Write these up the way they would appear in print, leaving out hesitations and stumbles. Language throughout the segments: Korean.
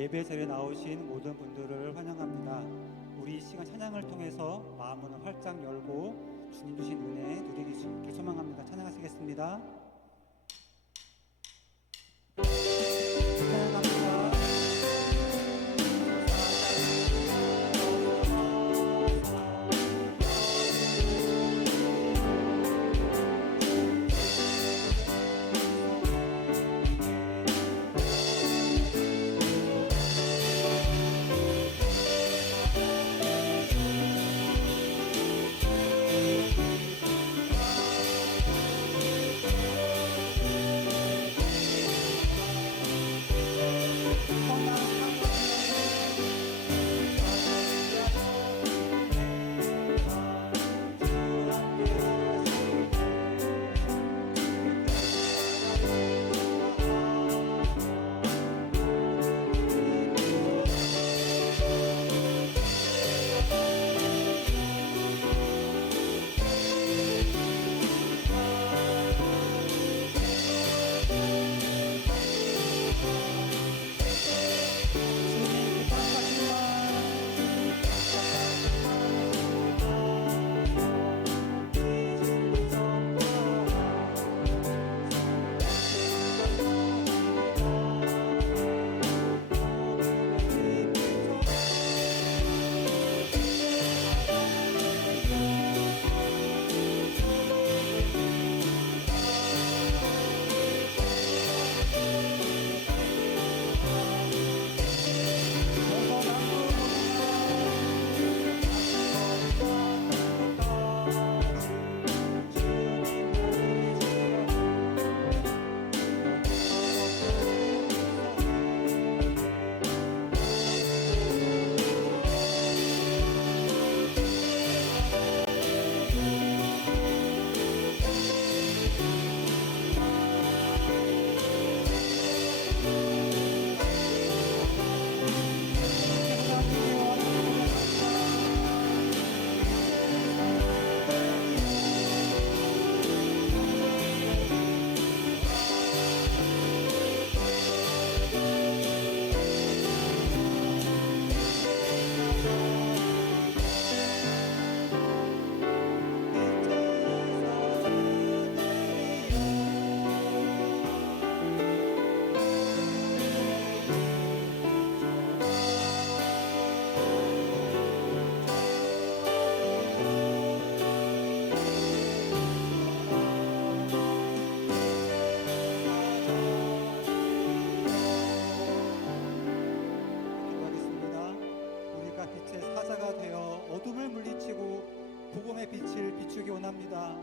예배 자리에 나오신 모든 분들을 환영합니다. 우리 이 시간 찬양을 통해서 마음을 활짝 열고 주님 주신 은혜 누리기 길 소망합니다. 찬양하시겠습니다. 찬양합니다.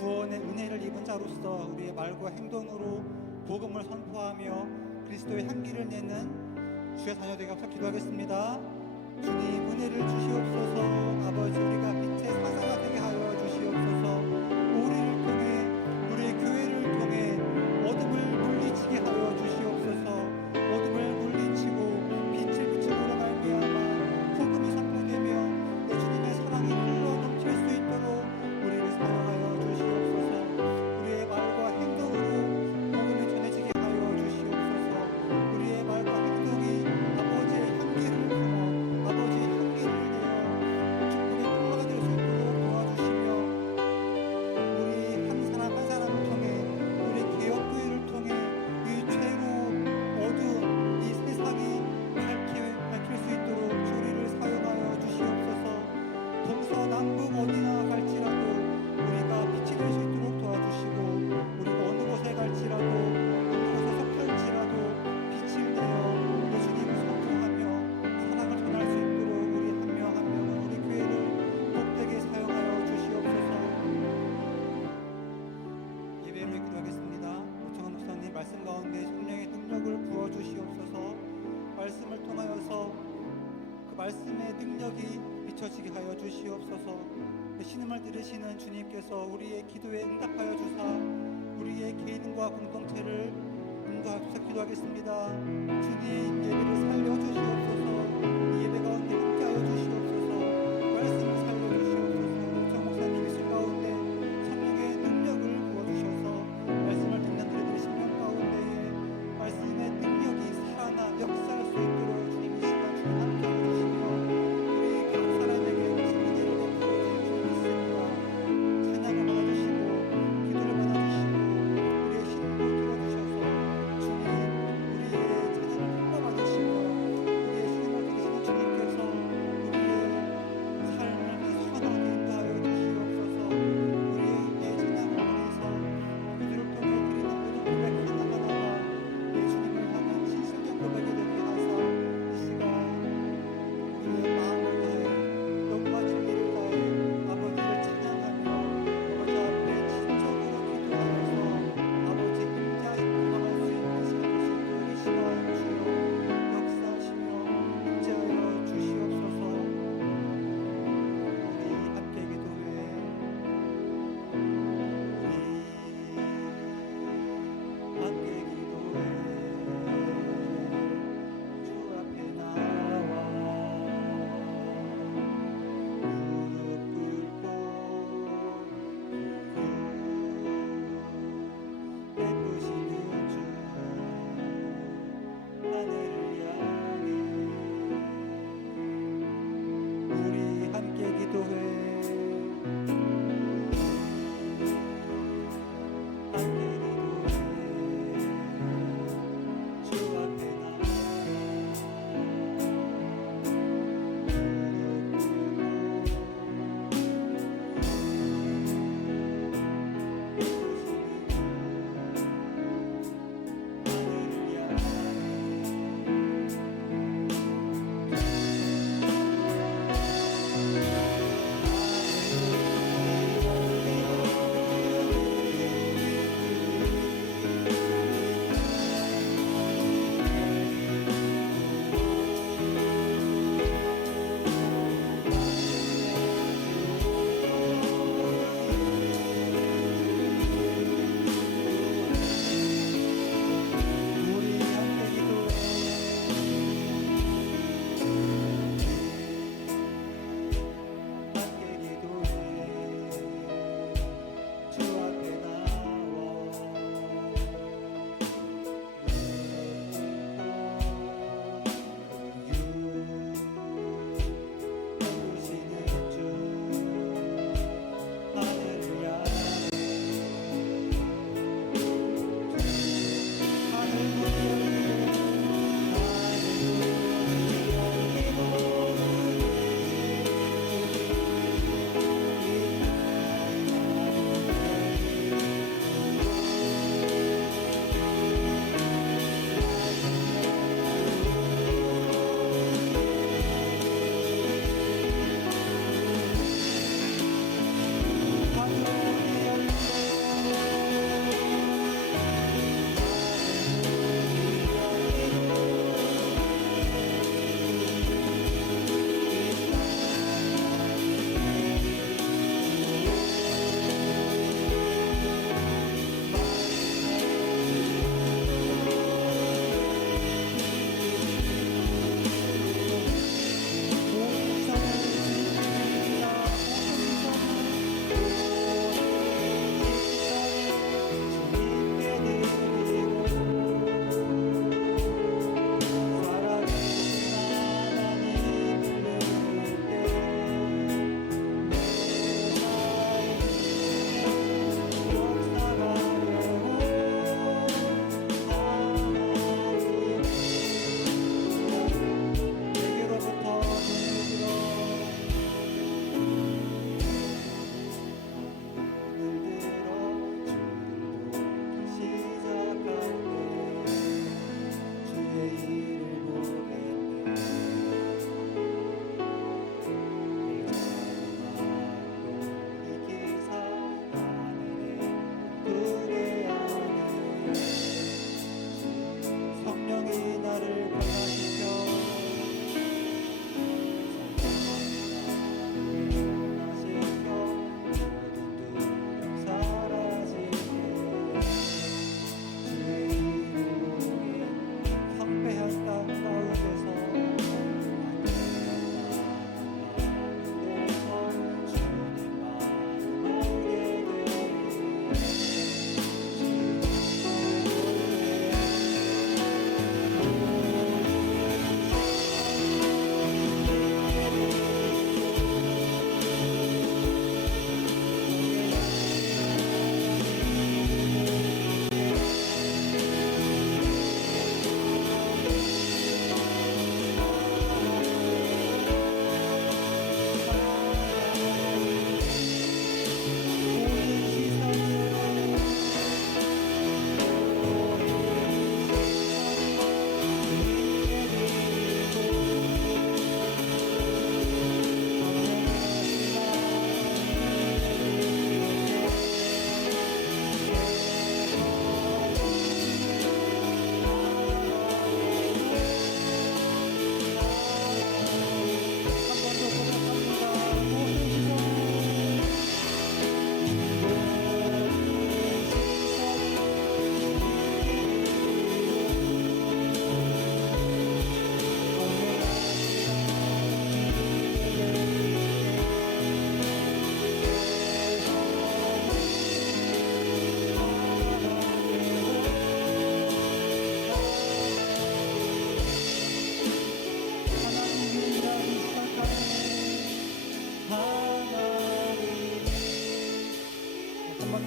구원의 은혜를 입은 자로서 우리의 말과 행동으로 복음을 선포하며 그리스도의 향기를 내는 주의 자녀되게 하옵소서. 기도하겠습니다. 주님 은혜를 주시옵소서. 아버지 우리가 빛의 사자가 되게 하여 주시옵소서. 우리를 통해 우리의 교회를 통해 어둠을 물리치게 하여 주시옵소서. 어둠을 물리치고 빛을 비추므로 말미암아 복음이 선포되며 내 주님의 사랑이 흘러 넘칠 수 있도록 우리를 사용하여 주시옵소서. 우리의 말과 행동으로 복음이 전해지게 하여 주시옵소서. 우리의 말과 행동이 아버지의 향기를 품어 아버지의 향기를 내어 축복의 통로가 될 수 있도록 도와주시며 우리 한 사람 한 사람을 통해 우리 개혁교회를 통해 이 죄로 어두운 이 세상이 밝힐 수 있도록 우리를 사용하여 주시옵소서. 동서남북 어디나 갈지라도 우리가 빛이 될 수 있도록 도와주시고 우리가 어느 곳에 갈지라도 어느 곳에 속할지라도 빛을 내어 내 주님을 선포하며 사랑을 전할 수 있도록 우리 한 명 한 명은 우리 교회를 복되게 사용하여 주시옵소서. 예배를 기도하겠습니다. 오청원 목사님 말씀 가운데 성령의 능력을 부어주시옵소서. 말씀을 통하여서 그 말씀의 능력이 비춰지게 하여 주시옵소서. 신음을 들으시는 주님께서 우리의 기도에 응답하여 주사 우리의 개인과 공동체를 인도하옵소서. 기도하겠습니다. 주님 예배를 살려주시옵소서. 이 예배 가운데 함께하여 주시옵소서. 말씀을 살려주시옵소서. 정 목사님 이슬 가운데 성령의 능력을 부어주셔서 말씀을 듣는 들으신 명 가운데에 말씀의 능력이 살아나 역사할 수 있도록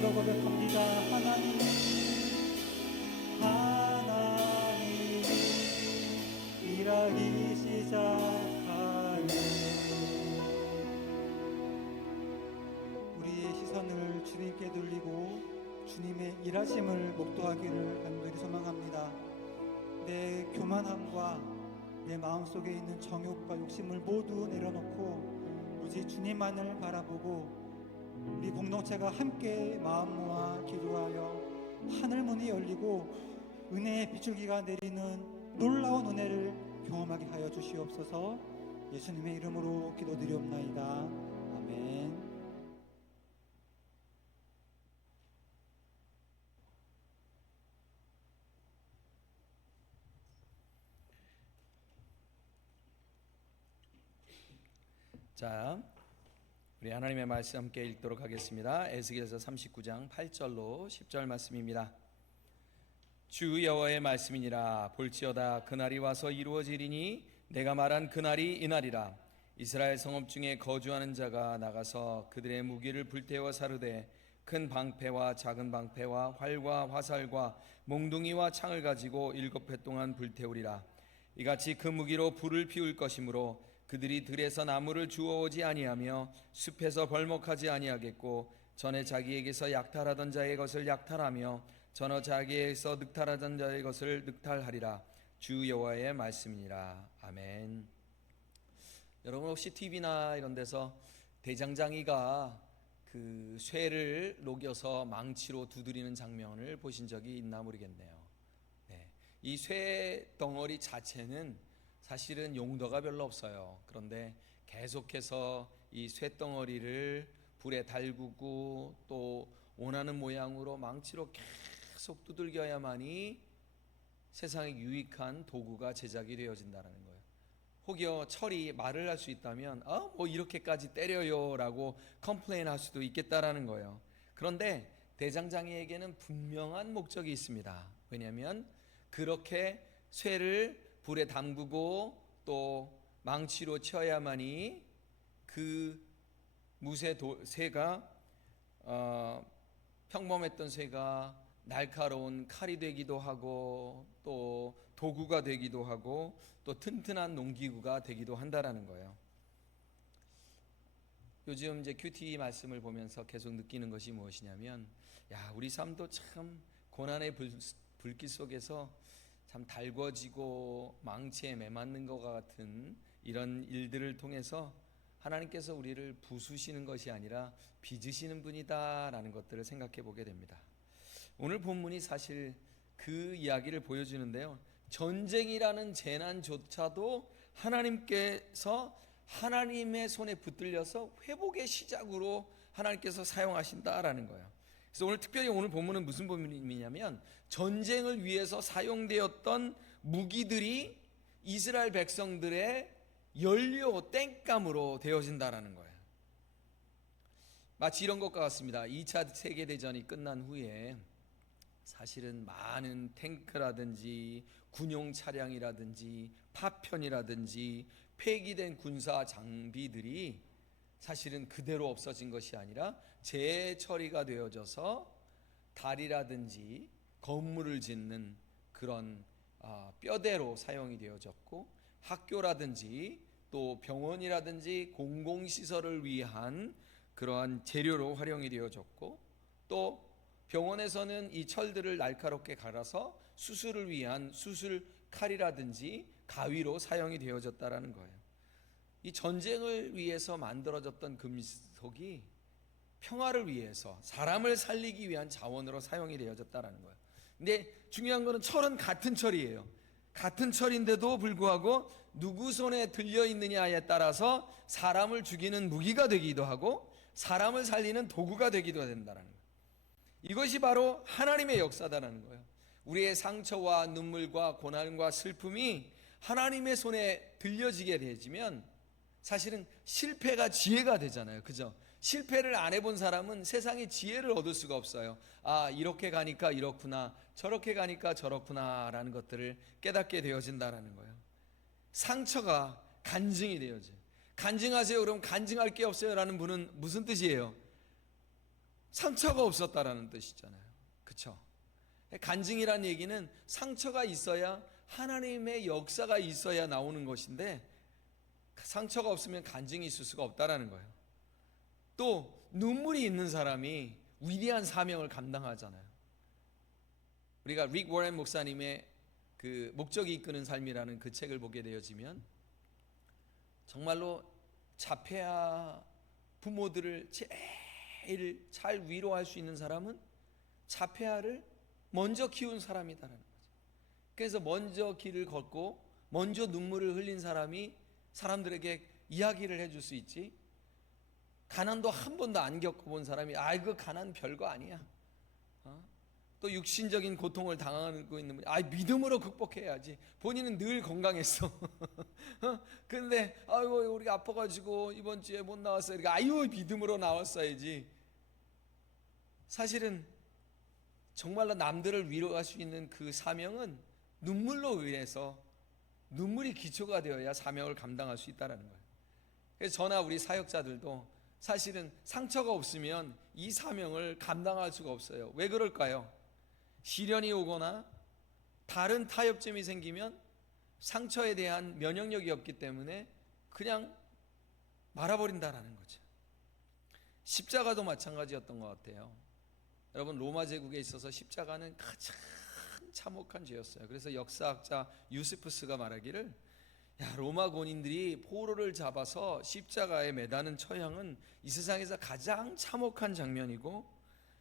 오늘도 고백합니다. 하나님, 하나님 일하기 시작하네. 우리의 시선을 주님께 돌리고 주님의 일하심을 목도하기를 간절히 소망합니다. 내 교만함과 내 마음속에 있는 정욕과 욕심을 모두 내려놓고 오직 주님만을 바라보고 우리 공동체가 함께 마음 모아 기도하여 하늘 문이 열리고 은혜의 빗줄기가 내리는 놀라운 은혜를 경험하게 하여 주시옵소서. 예수님의 이름으로 기도드리옵나이다. 아멘. 자, 우리 하나님의 말씀 함께 읽도록 하겠습니다. 에스겔서 39장 8절로 10절 말씀입니다. 주 여호와의 말씀이니라. 볼지어다 그날이 와서 이루어지리니 내가 말한 그날이 이날이라. 이스라엘 성읍 중에 거주하는 자가 나가서 그들의 무기를 불태워 사르되 큰 방패와 작은 방패와 활과 화살과 몽둥이와 창을 가지고 7해 동안 불태우리라. 이같이 그 무기로 불을 피울 것이므로 그들이 들에서 나무를 주워오지 아니하며 숲에서 벌목하지 아니하겠고 전에 자기에게서 약탈하던 자의 것을 약탈하며 전에 자기에게서 늑탈하던 자의 것을 늑탈하리라. 주 여호와의 말씀이니라. 아멘. 여러분 혹시 TV나 이런 데서 대장장이가 그 쇠를 녹여서 망치로 두드리는 장면을 보신 적이 있나 모르겠네요. 네. 이 쇠 덩어리 자체는 사실은 용도가 별로 없어요. 그런데 계속해서 이 쇳덩어리를 불에 달구고 또 원하는 모양으로 망치로 계속 두들겨야만이 세상에 유익한 도구가 제작이 되어진다는 거예요. 혹여 철이 말을 할 수 있다면 뭐 이렇게까지 때려요 라고 컴플레인 할 수도 있겠다라는 거예요. 그런데 대장장이에게는 분명한 목적이 있습니다. 왜냐하면 그렇게 쇠를 불에 담그고 또 망치로 쳐야만이 그 새가 평범했던 새가 날카로운 칼이 되기도 하고 또 도구가 되기도 하고 또 튼튼한 농기구가 되기도 한다라는 거예요. 요즘 이제 큐티 말씀을 보면서 계속 느끼는 것이 무엇이냐면, 우리 삶도 참 고난의 불길 속에서 참 달궈지고 망치에 매맞는 것 같은 이런 일들을 통해서 하나님께서 우리를 부수시는 것이 아니라 빚으시는 분이다라는 것들을 생각해 보게 됩니다. 오늘 본문이 사실 그 이야기를 보여주는데요. 전쟁이라는 재난조차도 하나님께서 하나님의 손에 붙들려서 회복의 시작으로 하나님께서 사용하신다라는 거예요. 그래서 오늘 특별히 오늘 본문은 무슨 본문이냐면 전쟁을 위해서 사용되었던 무기들이 이스라엘 백성들의 연료 땡감으로 되어진다라는 거예요. 마치 이런 것과 같습니다. 2차 세계대전이 끝난 후에 사실은 많은 탱크라든지 군용 차량이라든지 파편이라든지 폐기된 군사 장비들이 사실은 그대로 없어진 것이 아니라 재처리가 되어져서 다리라든지 건물을 짓는 그런 뼈대로 사용이 되어졌고, 학교라든지 또 병원이라든지 공공시설을 위한 그러한 재료로 활용이 되어졌고, 또 병원에서는 이 철들을 날카롭게 갈아서 수술을 위한 수술 칼이라든지 가위로 사용이 되어졌다라는 거예요. 이 전쟁을 위해서 만들어졌던 금속이 평화를 위해서 사람을 살리기 위한 자원으로 사용이 되어졌다라는 거예요. 근데 중요한 거는 철은 같은 철이에요. 같은 철인데도 불구하고 누구 손에 들려 있느냐에 따라서 사람을 죽이는 무기가 되기도 하고 사람을 살리는 도구가 되기도 된다는 거예요. 이것이 바로 하나님의 역사다라는 거예요. 우리의 상처와 눈물과 고난과 슬픔이 하나님의 손에 들려지게 되지면 사실은 실패가 지혜가 되잖아요. 그죠? 실패를 안 해본 사람은 세상에 지혜를 얻을 수가 없어요. 이렇게 가니까 이렇구나, 저렇게 가니까 저렇구나 라는 것들을 깨닫게 되어진다는 거예요. 상처가 간증이 되어져요. 간증하세요. 그럼 간증할 게 없어요 라는 분은 무슨 뜻이에요? 상처가 없었다라는 뜻이잖아요. 그렇죠? 간증이란 얘기는 상처가 있어야 하나님의 역사가 있어야 나오는 것인데 상처가 없으면 간증이 있을 수가 없다라는 거예요. 또 눈물이 있는 사람이 위대한 사명을 감당하잖아요. 우리가 릭 워렌 목사님의 그 목적이 이끄는 삶이라는 그 책을 보게 되어지면 정말로 자폐아 부모들을 제일 잘 위로할 수 있는 사람은 자폐아를 먼저 키운 사람이다라는 거죠. 그래서 먼저 길을 걷고 먼저 눈물을 흘린 사람이 사람들에게 이야기를 해줄 수 있지, 가난도 한 번도 안 겪어본 사람이 그 가난 별거 아니야, 또 육신적인 고통을 당하고 있는 분이 믿음으로 극복해야지, 본인은 늘 건강했어. 근데 아이고 우리가 아파가지고 이번 주에 못 나왔어요. 그러니까 믿음으로 나왔어야지. 사실은 정말로 남들을 위로할 수 있는 그 사명은 눈물로 의해서, 눈물이 기초가 되어야 사명을 감당할 수 있다는 거예요. 그래서 저나 우리 사역자들도 사실은 상처가 없으면 이 사명을 감당할 수가 없어요. 왜 그럴까요? 시련이 오거나 다른 타협점이 생기면 상처에 대한 면역력이 없기 때문에 그냥 말아버린다라는 거죠. 십자가도 마찬가지였던 것 같아요. 여러분, 로마 제국에 있어서 십자가는 가장 참혹한 죄였어요. 그래서 역사학자 유세푸스가 말하기를, 로마 군인들이 포로를 잡아서 십자가에 매다는 처형은 이 세상에서 가장 참혹한 장면이고,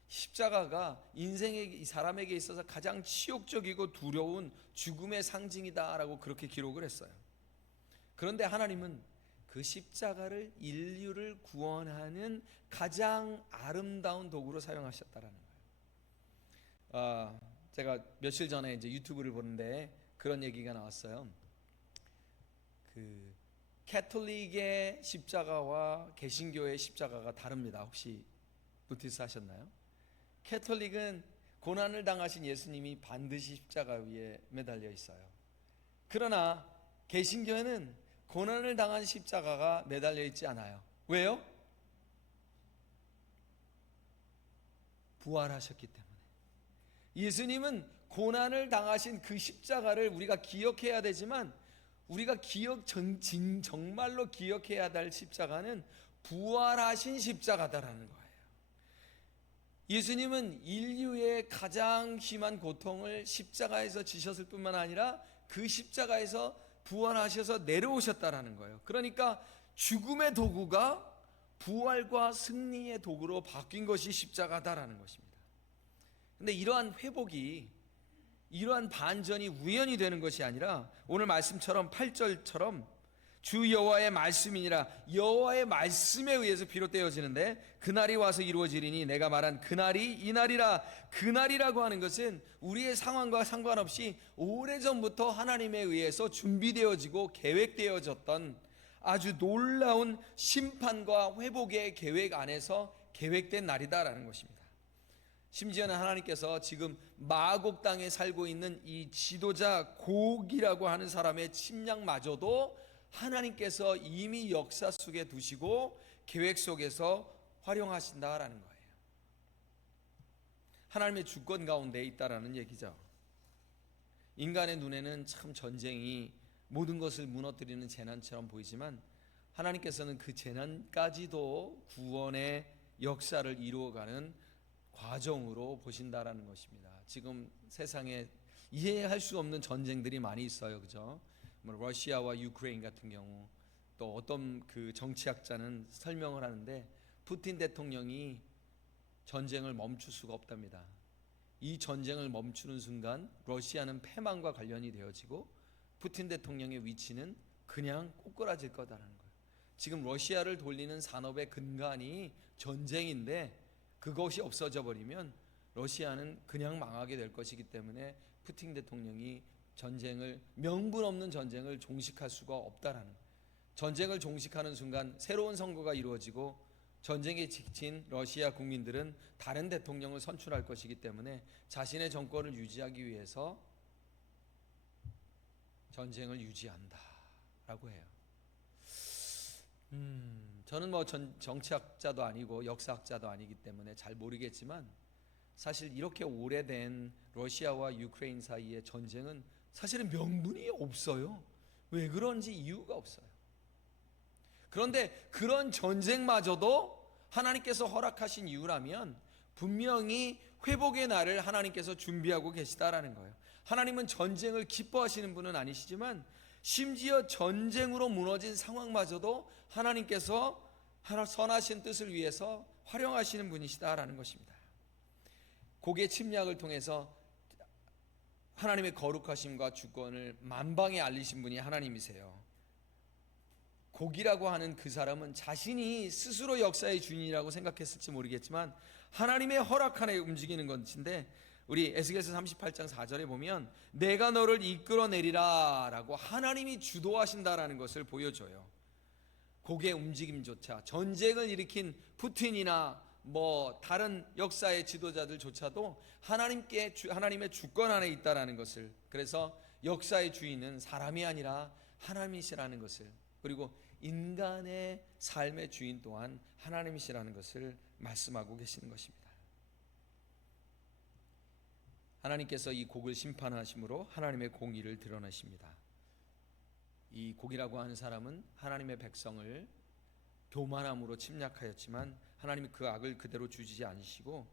십자가가 이 사람에게 있어서 가장 치욕적이고 두려운 죽음의 상징이다라고 그렇게 기록을 했어요. 그런데 하나님은 그 십자가를 인류를 구원하는 가장 아름다운 도구로 사용하셨다라는 거예요. 제가 며칠 전에 이제 유튜브를 보는데 그런 얘기가 나왔어요. 그 캐톨릭의 십자가와 개신교의 십자가가 다릅니다. 혹시 노티스 하셨나요? 캐톨릭은 고난을 당하신 예수님이 반드시 십자가 위에 매달려 있어요. 그러나 개신교에는 고난을 당한 십자가가 매달려 있지 않아요. 왜요? 부활하셨기 때문에. 예수님은 고난을 당하신 그 십자가를 우리가 기억해야 되지만, 우리가 정말로 기억해야 될 십자가는 부활하신 십자가다라는 거예요. 예수님은 인류의 가장 심한 고통을 십자가에서 지셨을 뿐만 아니라 그 십자가에서 부활하셔서 내려오셨다라는 거예요. 그러니까 죽음의 도구가 부활과 승리의 도구로 바뀐 것이 십자가다라는 것입니다. 근데 이러한 회복이, 이러한 반전이 우연히 되는 것이 아니라 오늘 말씀처럼 8절처럼 주 여호와의 말씀이니라, 여호와의 말씀에 의해서 비롯되어지는데, 그날이 와서 이루어지리니 내가 말한 그날이 이날이라. 그날이라고 하는 것은 우리의 상황과 상관없이 오래전부터 하나님에 의해서 준비되어지고 계획되어졌던 아주 놀라운 심판과 회복의 계획 안에서 계획된 날이다라는 것입니다. 심지어는 하나님께서 지금 마곡 땅에 살고 있는 이 지도자 곡이라고 하는 사람의 침략마저도 하나님께서 이미 역사 속에 두시고 계획 속에서 활용하신다라는 거예요. 하나님의 주권 가운데 있다라는 얘기죠. 인간의 눈에는 참 전쟁이 모든 것을 무너뜨리는 재난처럼 보이지만, 하나님께서는 그 재난까지도 구원의 역사를 이루어가는 과정으로 보신다라는 것입니다. 지금 세상에 이해할 수 없는 전쟁들이 많이 있어요, 그죠? 러시아와 유크레인 같은 경우, 또 어떤 그 정치학자는 설명을 하는데, 푸틴 대통령이 전쟁을 멈출 수가 없답니다. 이 전쟁을 멈추는 순간 러시아는 패망과 관련이 되어지고 푸틴 대통령의 위치는 그냥 꼬꾸라질 거다라는 거예요. 지금 러시아를 돌리는 산업의 근간이 전쟁인데, 그것이 없어져 버리면 러시아는 그냥 망하게 될 것이기 때문에 푸틴 대통령이 명분 없는 전쟁을 종식할 수가 없다라는 거예요. 전쟁을 종식하는 순간 새로운 선거가 이루어지고 전쟁에 지친 러시아 국민들은 다른 대통령을 선출할 것이기 때문에 자신의 정권을 유지하기 위해서 전쟁을 유지한다라고 해요. 저는 뭐 정치학자도 아니고 역사학자도 아니기 때문에 잘 모르겠지만 사실 이렇게 오래된 러시아와 유크레인 사이의 전쟁은 사실은 명분이 없어요. 왜 그런지 이유가 없어요. 그런데 그런 전쟁마저도 하나님께서 허락하신 이유라면 분명히 회복의 날을 하나님께서 준비하고 계시다라는 거예요. 하나님은 전쟁을 기뻐하시는 분은 아니시지만 심지어 전쟁으로 무너진 상황마저도 하나님께서 선하신 뜻을 위해서 활용하시는 분이시다라는 것입니다. 곡의 침략을 통해서 하나님의 거룩하심과 주권을 만방에 알리신 분이 하나님이세요. 곡이라고 하는 그 사람은 자신이 스스로 역사의 주인이라고 생각했을지 모르겠지만 하나님의 허락 안에 움직이는 것인데, 우리 에스겔서 38장 4절에 보면 내가 너를 이끌어내리라 라고 하나님이 주도하신다라는 것을 보여줘요. 곡의 움직임조차, 전쟁을 일으킨 푸틴이나 뭐 다른 역사의 지도자들조차도 하나님의 주권 안에 있다라는 것을, 그래서 역사의 주인은 사람이 아니라 하나님이시라는 것을, 그리고 인간의 삶의 주인 또한 하나님이시라는 것을 말씀하고 계시는 것입니다. 하나님께서 이 곡을 심판하심으로 하나님의 공의를 드러내십니다. 이 곡이라고 하는 사람은 하나님의 백성을 교만함으로 침략하였지만 하나님이 그 악을 그대로 주지 않으시고,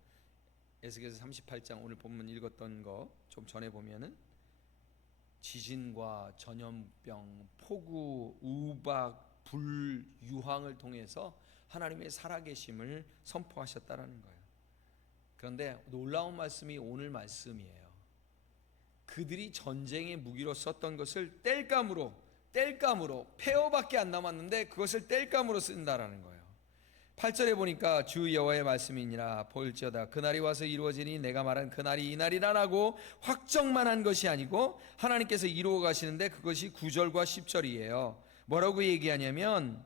에스겔서 38장 오늘 본문 읽었던 거 좀 전에 보면은 지진과 전염병, 폭우, 우박, 불, 유황을 통해서 하나님의 살아계심을 선포하셨다라는 거예요. 그런데 놀라운 말씀이 오늘 말씀이에요. 그들이 전쟁의 무기로 썼던 것을 땔감으로 폐허밖에 안 남았는데 그것을 땔감으로 쓴다라는 거예요. 8절에 보니까 주 여호와의 말씀이니라 볼지어다 그날이 와서 이루어지니 내가 말한 그날이 이날이라라고 확정만 한 것이 아니고 하나님께서 이루어 가시는데 그것이 9절과 10절이에요. 뭐라고 얘기하냐면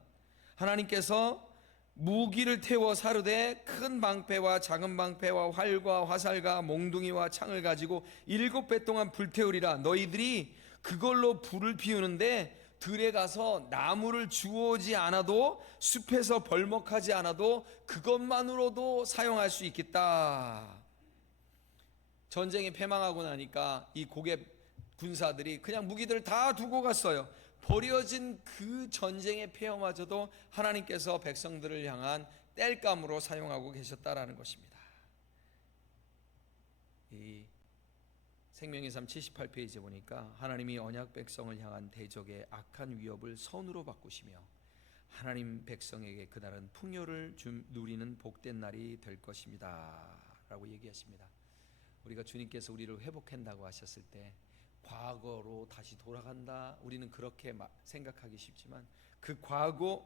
하나님께서 무기를 태워 사르되 큰 방패와 작은 방패와 활과 화살과 몽둥이와 창을 가지고 7배 동안 불태우리라. 너희들이 그걸로 불을 피우는데 들에 가서 나무를 주워오지 않아도 숲에서 벌목하지 않아도 그것만으로도 사용할 수 있겠다. 전쟁이 패망하고 나니까 이 고개 군사들이 그냥 무기들을 다 두고 갔어요. 버려진 그 전쟁의 폐허마저도 하나님께서 백성들을 향한 땔감으로 사용하고 계셨다라는 것입니다. 이 생명의 삶 78페이지에 보니까 하나님이 언약 백성을 향한 대적의 악한 위협을 선으로 바꾸시며 하나님 백성에게 그날은 풍요를 누리는 복된 날이 될 것입니다 라고 얘기하십니다. 우리가 주님께서 우리를 회복한다고 하셨을 때 과거로 다시 돌아간다, 우리는 그렇게 생각하기 쉽지만 그 과거,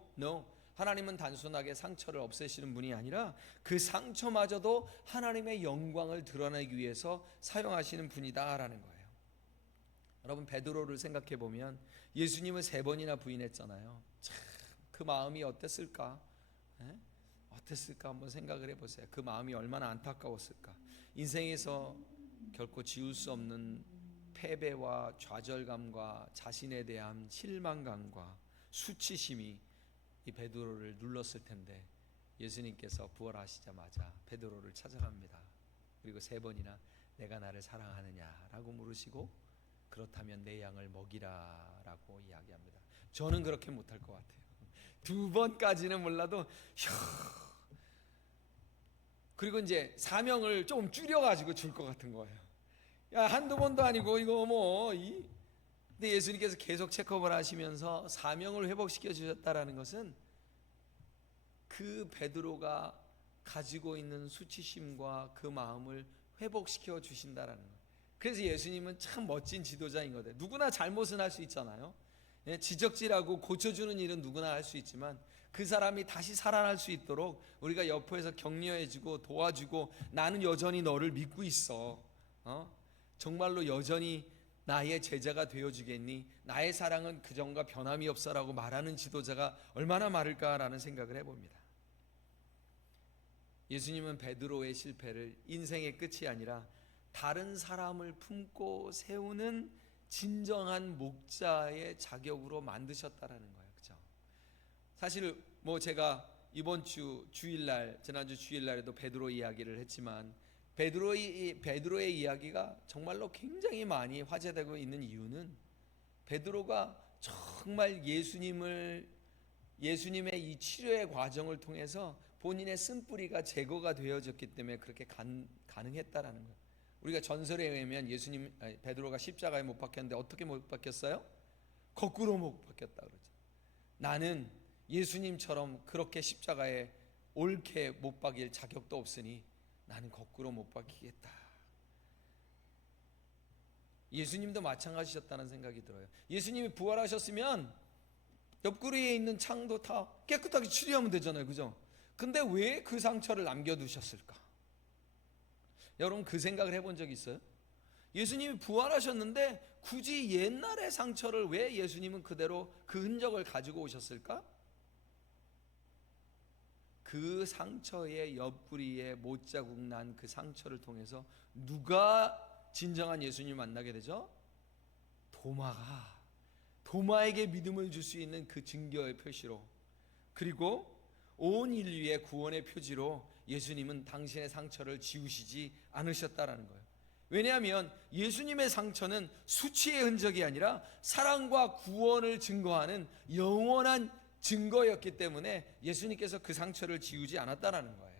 하나님은 단순하게 상처를 없애시는 분이 아니라 그 상처마저도 하나님의 영광을 드러내기 위해서 사용하시는 분이다라는 거예요. 여러분, 베드로를 생각해 보면 예수님을 3번이나 부인했잖아요. 참, 그 마음이 어땠을까? 어땠을까 한번 생각을 해보세요. 그 마음이 얼마나 안타까웠을까? 인생에서 결코 지울 수 없는 패배와 좌절감과 자신에 대한 실망감과 수치심이 이 베드로를 눌렀을 텐데 예수님께서 부활하시자마자 베드로를 찾아갑니다. 그리고 3번이나 내가 나를 사랑하느냐라고 물으시고 그렇다면 내 양을 먹이라라고 이야기합니다. 저는 그렇게 못할 것 같아요. 2번까지는 몰라도 그리고 이제 사명을 좀 줄여가지고 줄 것 같은 거예요. 야, 한두 번도 아니고 이거 근데 예수님께서 계속 체크업을 하시면서 사명을 회복시켜 주셨다라는 것은 그 베드로가 가지고 있는 수치심과 그 마음을 회복시켜 주신다라는 거예요. 그래서 예수님은 참 멋진 지도자인 거예요. 누구나 잘못은 할 수 있잖아요. 지적질하고 고쳐주는 일은 누구나 할 수 있지만 그 사람이 다시 살아날 수 있도록 우리가 옆에서 격려해주고 도와주고 나는 여전히 너를 믿고 있어. 정말로 여전히 나의 제자가 되어주겠니? 나의 사랑은 그전과 변함이 없어라고 말하는 지도자가 얼마나 많을까라는 생각을 해봅니다. 예수님은 베드로의 실패를 인생의 끝이 아니라 다른 사람을 품고 세우는 진정한 목자의 자격으로 만드셨다라는 거예요. 그렇죠? 사실 뭐 제가 이번 주 주일날, 지난주 주일날에도 베드로 이야기를 했지만 베드로의 이야기가 정말로 굉장히 많이 화제되고 있는 이유는 베드로가 정말 예수님의 이 치료의 과정을 통해서 본인의 쓴뿌리가 제거가 되어졌기 때문에 그렇게 가능했다라는 거예요. 우리가 전설에 의하면 베드로가 십자가에 못 박혔는데 어떻게 못 박혔어요? 거꾸로 못 박혔다 그러죠. 나는 예수님처럼 그렇게 십자가에 옳게 못 박일 자격도 없으니 나는 거꾸로 못 박히겠다. 예수님도 마찬가지셨다는 생각이 들어요. 예수님이 부활하셨으면 옆구리에 있는 창도 다 깨끗하게 치료하면 되잖아요, 그죠? 근데 왜 그 상처를 남겨두셨을까? 여러분 그 생각을 해본 적 있어요? 예수님이 부활하셨는데 굳이 옛날의 상처를 왜 예수님은 그대로 그 흔적을 가지고 오셨을까? 그 상처의 옆구리에 못자국 난 그 상처를 통해서 누가 진정한 예수님을 만나게 되죠? 도마에게 믿음을 줄 수 있는 그 증거의 표시로, 그리고 온 인류의 구원의 표지로 예수님은 당신의 상처를 지우시지 않으셨다라는 거예요. 왜냐하면 예수님의 상처는 수치의 흔적이 아니라 사랑과 구원을 증거하는 영원한 증거였기 때문에 예수님께서 그 상처를 지우지 않았다라는 거예요.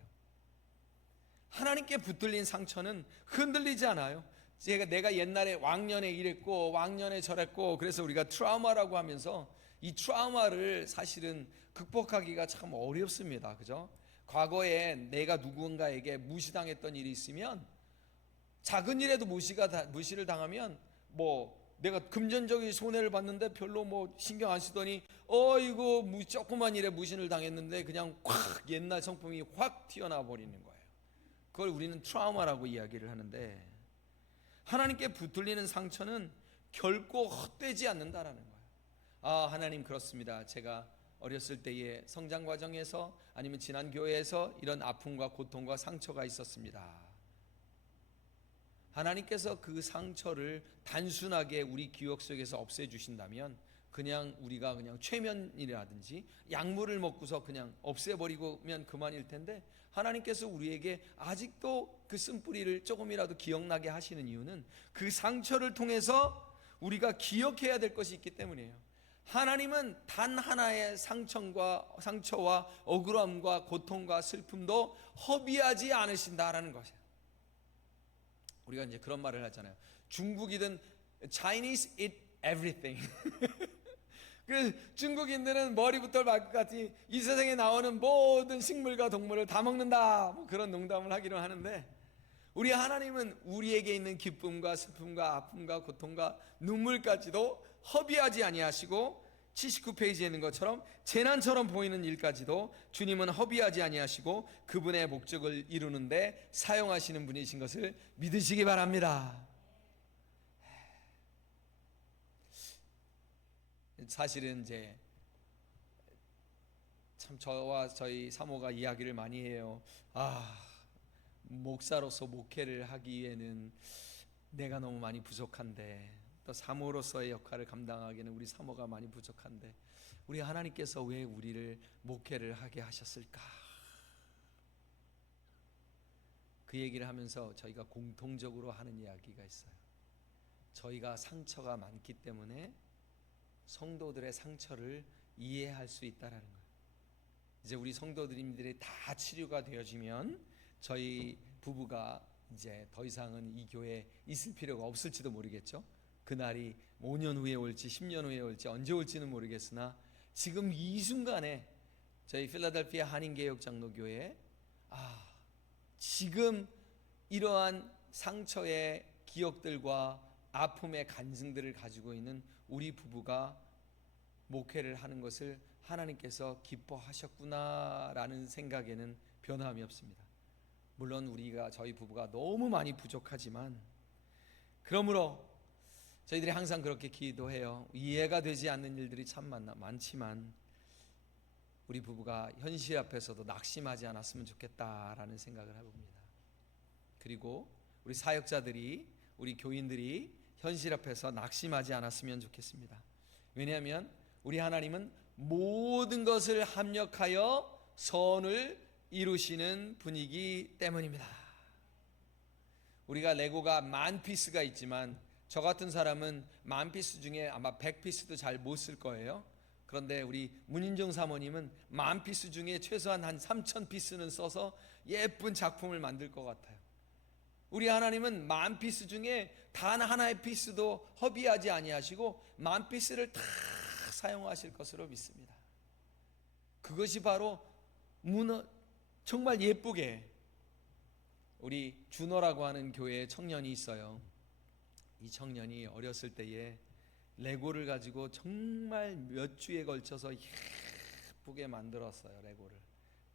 하나님께 붙들린 상처는 흔들리지 않아요. 내가 옛날에 왕년에 이랬고 왕년에 저랬고 그래서 우리가 트라우마라고 하면서 이 트라우마를 사실은 극복하기가 참 어렵습니다. 그죠? 과거에 내가 누군가에게 무시당했던 일이 있으면 작은 일에도 무시를 당하면 뭐 내가 금전적인 손해를 봤는데 별로 뭐 신경 안 쓰더니 이거 조그만 일에 무신을 당했는데 그냥 확 옛날 성품이 확 튀어나와 버리는 거예요. 그걸 우리는 트라우마라고 이야기를 하는데 하나님께 붙들리는 상처는 결코 헛되지 않는다라는 거예요. 하나님 그렇습니다. 제가 어렸을 때의 성장 과정에서 아니면 지난 교회에서 이런 아픔과 고통과 상처가 있었습니다. 하나님께서 그 상처를 단순하게 우리 기억 속에서 없애주신다면 그냥 우리가 그냥 최면이라든지 약물을 먹고서 그냥 없애버리면 그만일 텐데 하나님께서 우리에게 아직도 그 쓴뿌리를 조금이라도 기억나게 하시는 이유는 그 상처를 통해서 우리가 기억해야 될 것이 있기 때문이에요. 하나님은 단 하나의 상처와 억울함과 고통과 슬픔도 허비하지 않으신다라는 것이에요. 우리가 이제 그런 말을 하잖아요. 중국이든 Chinese eat everything. 그 중국인들은 머리부터 발끝까지 이 세상에 나오는 모든 식물과 동물을 다 먹는다. 뭐 그런 농담을 하기로 하는데 우리 하나님은 우리에게 있는 기쁨과 슬픔과 아픔과 고통과 눈물까지도 허비하지 아니하시고 79페이지에 있는 것처럼 재난처럼 보이는 일까지도 주님은 허비하지 아니하시고 그분의 목적을 이루는데 사용하시는 분이신 것을 믿으시기 바랍니다. 사실은 이제 참 저와 저희 사모가 이야기를 많이 해요. 목사로서 목회를 하기에는 내가 너무 많이 부족한데 또 사모로서의 역할을 감당하기에는 우리 사모가 많이 부족한데 우리 하나님께서 왜 우리를 목회를 하게 하셨을까? 그 얘기를 하면서 저희가 공통적으로 하는 이야기가 있어요. 저희가 상처가 많기 때문에 성도들의 상처를 이해할 수 있다라는 거예요. 이제 우리 성도들님들이 다 치료가 되어지면 저희 부부가 이제 더 이상은 이 교회에 있을 필요가 없을지도 모르겠죠. 그날이 5년 후에 올지 10년 후에 올지 언제 올지는 모르겠으나 지금 이 순간에 저희 필라델피아 한인개혁장로교회 지금 이러한 상처의 기억들과 아픔의 간증들을 가지고 있는 우리 부부가 목회를 하는 것을 하나님께서 기뻐하셨구나라는 생각에는 변함이 없습니다. 물론 저희 부부가 너무 많이 부족하지만 그러므로 저희들이 항상 그렇게 기도해요. 이해가 되지 않는 일들이 참 많지만 우리 부부가 현실 앞에서도 낙심하지 않았으면 좋겠다라는 생각을 해봅니다. 그리고 우리 사역자들이 우리 교인들이 현실 앞에서 낙심하지 않았으면 좋겠습니다. 왜냐하면 우리 하나님은 모든 것을 합력하여 선을 이루시는 분이기 때문입니다. 우리가 레고가 10,000피스가 있지만 저 같은 사람은 10,000피스 중에 아마 100피스도 잘 못 쓸 거예요. 그런데 우리 문인정 사모님은 10,000피스 중에 최소한 한 3,000피스는 써서 예쁜 작품을 만들 것 같아요. 우리 하나님은 10,000피스 중에 단 하나의 피스도 허비하지 아니하시고 10,000피스를 다 사용하실 것으로 믿습니다. 그것이 바로 정말 예쁘게 우리 준호라고 하는 교회에 청년이 있어요. 이 청년이 어렸을 때에 레고를 가지고 정말 몇 주에 걸쳐서 예쁘게 만들었어요. 레고를.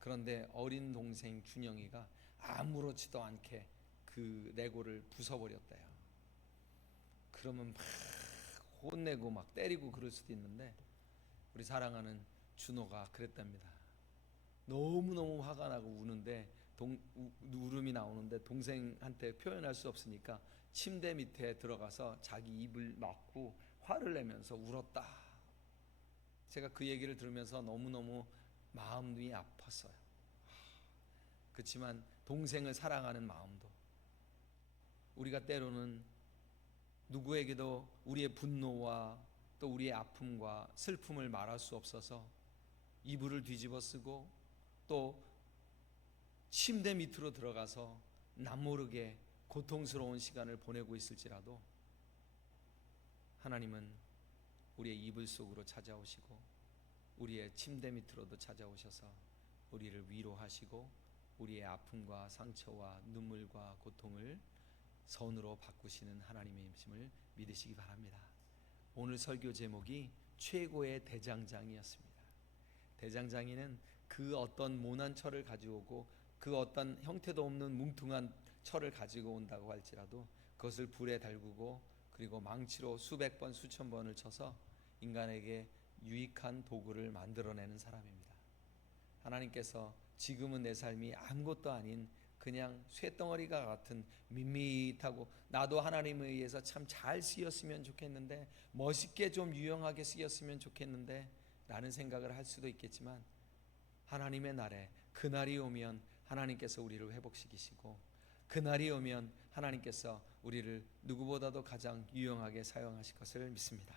그런데 어린 동생 준영이가 아무렇지도 않게 그 레고를 부숴버렸대요. 그러면 막 혼내고 막 때리고 그럴 수도 있는데 우리 사랑하는 준호가 그랬답니다. 너무너무 화가 나고 우는데 울음이 나오는데 동생한테 표현할 수 없으니까 침대 밑에 들어가서 자기 입을 막고 화를 내면서 울었다. 제가 그 얘기를 들으면서 너무너무 마음이 아팠어요. 그렇지만 동생을 사랑하는 마음도, 우리가 때로는 누구에게도 우리의 분노와 또 우리의 아픔과 슬픔을 말할 수 없어서 이불을 뒤집어 쓰고 또 침대 밑으로 들어가서 남모르게 고통스러운 시간을 보내고 있을지라도 하나님은 우리의 이불 속으로 찾아오시고 우리의 침대 밑으로도 찾아오셔서 우리를 위로하시고 우리의 아픔과 상처와 눈물과 고통을 선으로 바꾸시는 하나님이심을 믿으시기 바랍니다. 오늘 설교 제목이 최고의 대장장이였습니다. 대장장이는 그 어떤 모난 철을 가지고 그 어떤 형태도 없는 뭉퉁한 철을 가지고 온다고 할지라도 그것을 불에 달구고 그리고 망치로 수백 번 수천 번을 쳐서 인간에게 유익한 도구를 만들어내는 사람입니다. 하나님께서 지금은 내 삶이 아무것도 아닌 그냥 쇳덩어리가 같은 밋밋하고 나도 하나님에 의해서 참 잘 쓰였으면 좋겠는데 멋있게 좀 유용하게 쓰였으면 좋겠는데 라는 생각을 할 수도 있겠지만 하나님의 날에 그날이 오면 하나님께서 우리를 회복시키시고 그날이 오면 하나님께서 우리를 누구보다도 가장 유용하게 사용하실 것을 믿습니다.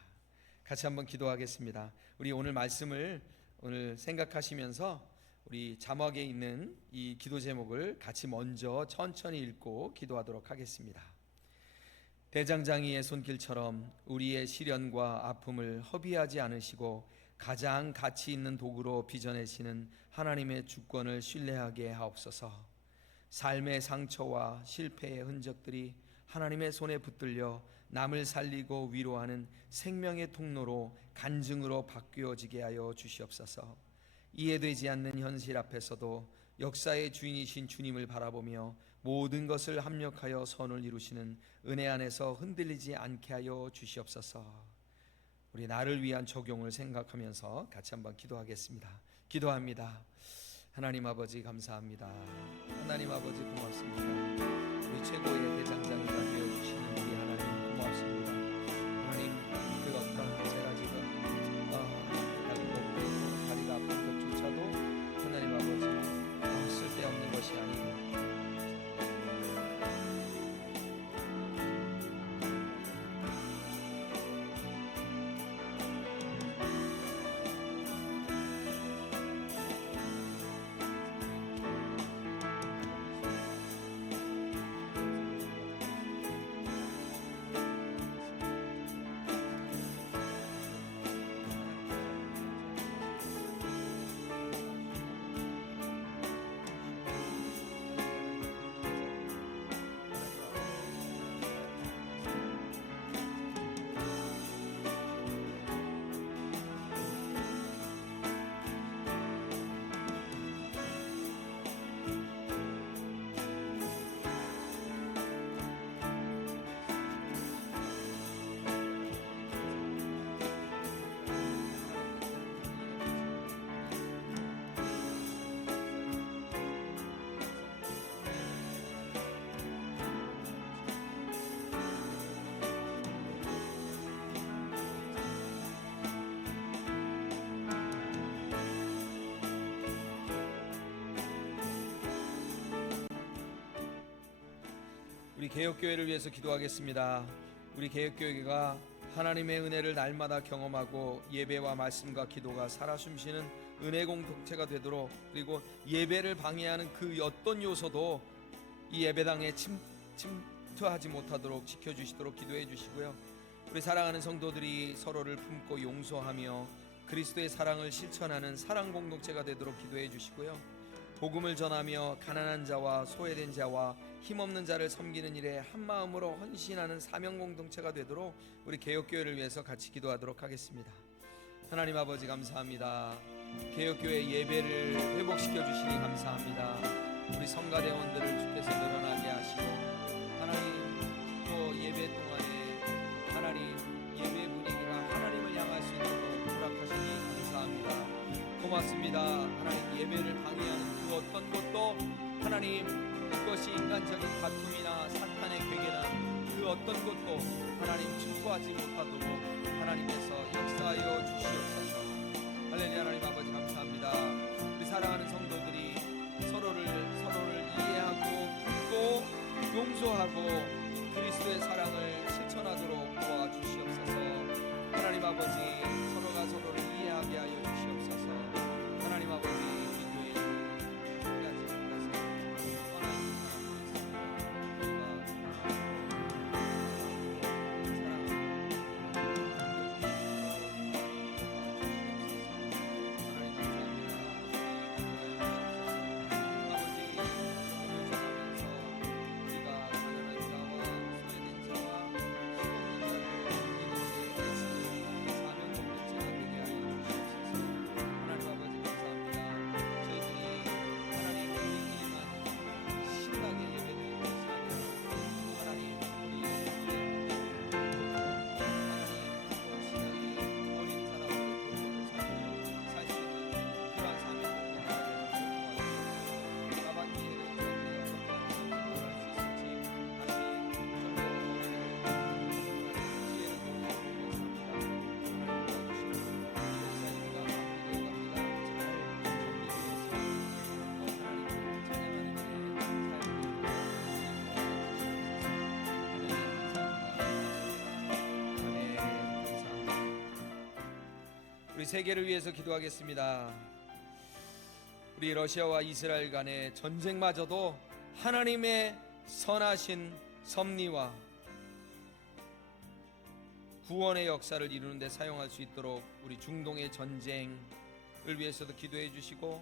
같이 한번 기도하겠습니다. 우리 오늘 말씀을 오늘 생각하시면서 우리 자막에 있는 이 기도 제목을 같이 먼저 천천히 읽고 기도하도록 하겠습니다. 대장장이의 손길처럼 우리의 시련과 아픔을 허비하지 않으시고 가장 가치 있는 도구로 빚어내시는 하나님의 주권을 신뢰하게 하옵소서. 삶의 상처와 실패의 흔적들이 하나님의 손에 붙들려 남을 살리고 위로하는 생명의 통로로 간증으로 바뀌어지게 하여 주시옵소서. 이해되지 않는 현실 앞에서도 역사의 주인이신 주님을 바라보며 모든 것을 합력하여 선을 이루시는 은혜 안에서 흔들리지 않게 하여 주시옵소서. 우리 나를 위한 적용을 생각하면서 같이 한번 기도하겠습니다. 기도합니다. 하나님 아버지 감사합니다. 하나님 아버지 고맙습니다. 우리 최고의 대장장이가 되어주시는 우리 하나님 고맙습니다. 하나님 그 어떤 제가 지금 약간 다리가 아픈 것조차도 하나님 아버지 쓸데없는 것이 아니고 우리 개혁교회를 위해서 기도하겠습니다. 우리 개혁교회가 하나님의 은혜를 날마다 경험하고 예배와 말씀과 기도가 살아 숨쉬는 은혜 공동체가 되도록, 그리고 예배를 방해하는 그 어떤 요소도 이 예배당에 침투하지 못하도록 지켜주시도록 기도해 주시고요. 우리 사랑하는 성도들이 서로를 품고 용서하며 그리스도의 사랑을 실천하는 사랑 공동체가 되도록 기도해 주시고요. 복음을 전하며 가난한 자와 소외된 자와 힘없는 자를 섬기는 일에 한마음으로 헌신하는 사명 공동체가 되도록 우리 개혁교회를 위해서 같이 기도하도록 하겠습니다. 하나님 아버지 감사합니다. 개혁교회 예배를 회복시켜 주시니 감사합니다. 우리 성가대원들을 주께서 늘어나게 하시고, 하나님 또 예배 동안에 하나님 예배 분위기가 하나님을 향할 수 있도록 허락하시니 감사합니다. 고맙습니다. 하나님 예배를 방해하는 그 어떤 것도 하나님, 그것이 인간적인 다툼이나 사탄의 괴계나 그 어떤 것도 하나님 침투하지 못하도록 하나님께서 역사하여 주시옵소서. 할렐루야. 하나님 아버지 감사합니다. 우리 사랑하는 성도들이 서로를 이해하고 품고 용서하고 그리스도의 사랑을 실천하도록 도와주시옵소서. 하나님 아버지 서로가 서로를 이해하게 하여 주시옵소서. 하나님 아버지 우리 교회에 한 가지 우리 세계를 위해서 기도하겠습니다. 우리 러시아와 이스라엘 간의 전쟁마저도 하나님의 선하신 섭리와 구원의 역사를 이루는 데 사용할 수 있도록 우리 중동의 전쟁을 위해서도 기도해 주시고,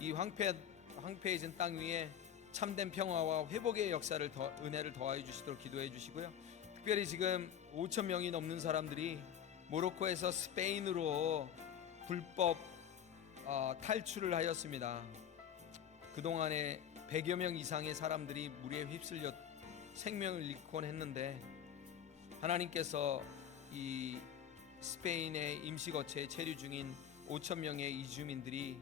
이 황폐해진 땅 위에 참된 평화와 회복의 역사를 은혜를 더하여 주시도록 기도해 주시고요. 특별히 지금 5천 명이 넘는 사람들이 모로코에서 스페인으로 불법 탈출을 하였습니다. 그동안에 100여 명 이상의 사람들이 물에 휩쓸려 생명을 잃곤 했는데, 하나님께서 이 스페인의 임시거처에 체류 중인 5천 명의 이주민들이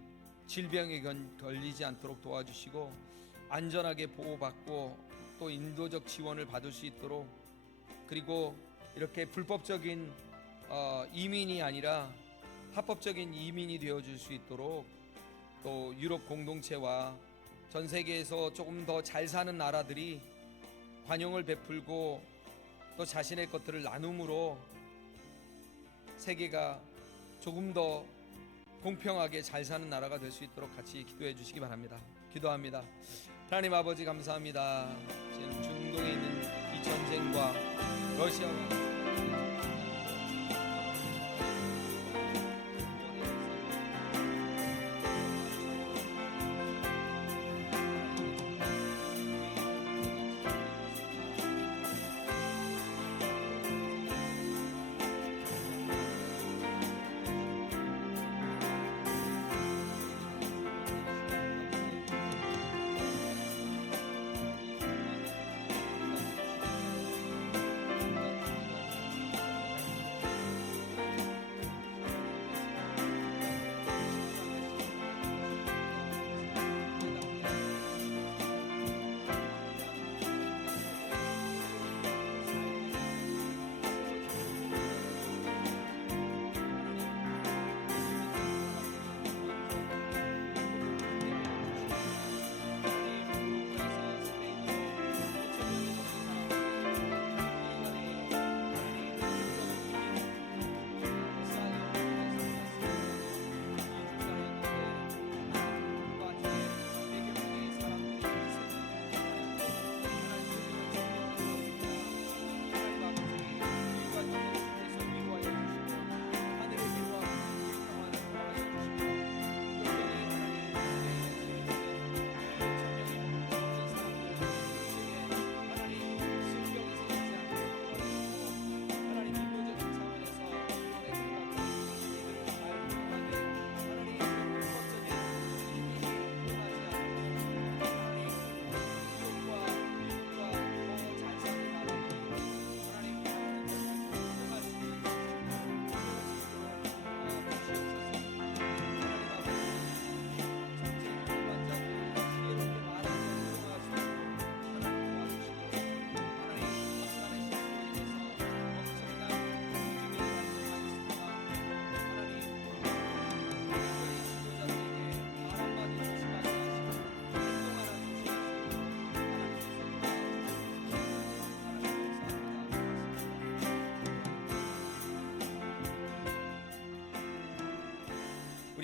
질병에 걸리지 않도록 도와주시고 안전하게 보호받고 또 인도적 지원을 받을 수 있도록, 그리고 이렇게 불법적인 이민이 아니라 합법적인 이민이 되어줄 수 있도록 또 유럽 공동체와 전 세계에서 조금 더 잘 사는 나라들이 관용을 베풀고 또 자신의 것들을 나눔으로 세계가 조금 더 공평하게 잘 사는 나라가 될 수 있도록 같이 기도해 주시기 바랍니다. 기도합니다. 하나님 아버지 감사합니다. 지금 중동에 있는 이 전쟁과 러시아와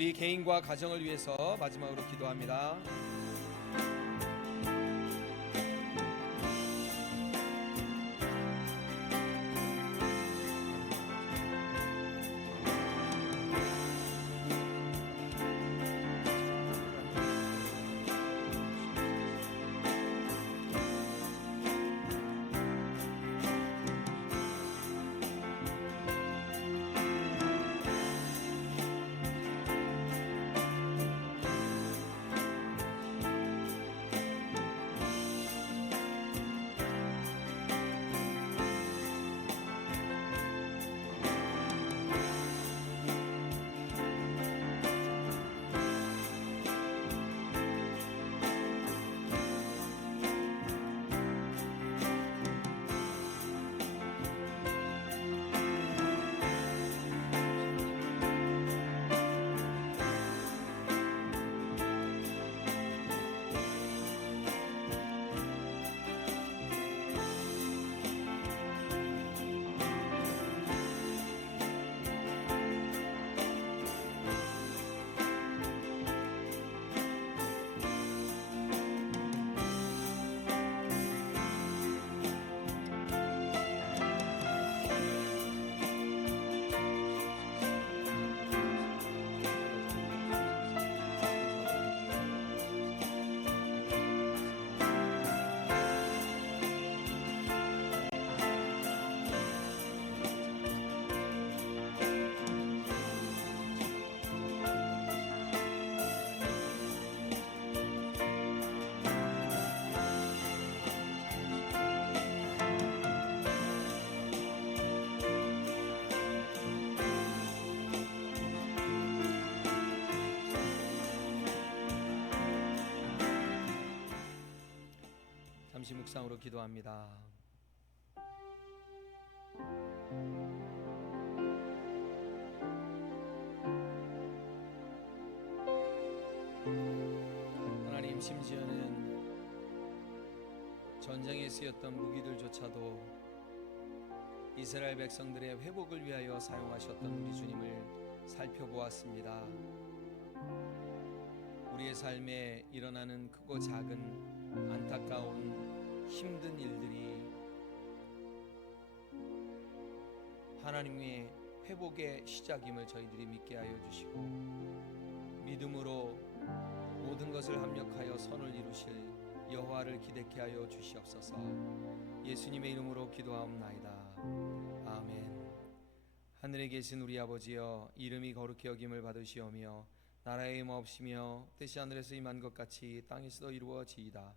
우리 개인과 가정을 위해서 마지막으로 기도합니다. 잠시 묵상으로 기도합니다. 하나님, 심지어는 전쟁에 쓰였던 무기들조차도 이스라엘 백성들의 회복을 위하여 사용하셨던 우리 주님을 살펴보았습니다. 우리의 삶에 일어나는 크고 작은 안타까운 힘든 일들이 하나님의 회복의 시작임을 저희들이 믿게 하여 주시고, 믿음으로 모든 것을 합력하여 선을 이루실 여호와를 기대케 하여 주시옵소서. 예수님의 이름으로 기도하옵나이다. 아멘. 하늘에 계신 우리 아버지여, 이름이 거룩히 여김을 받으시오며 나라의 임하옵시며 뜻이 하늘에서 임한 것 같이 땅에서도 이루어지이다.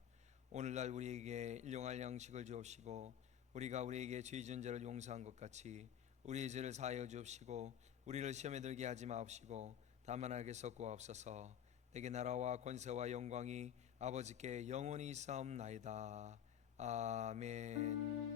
오늘날 우리에게 일용할 양식을 주옵시고, 우리가 우리에게 죄 지은 자를 용서한 것 같이 우리의 죄를 사하여 주옵시고, 우리를 시험에 들게 하지 마옵시고 다만 악에서 구하옵소서. 내게 나라와 권세와 영광이 아버지께 영원히 있사옵나이다. 아멘.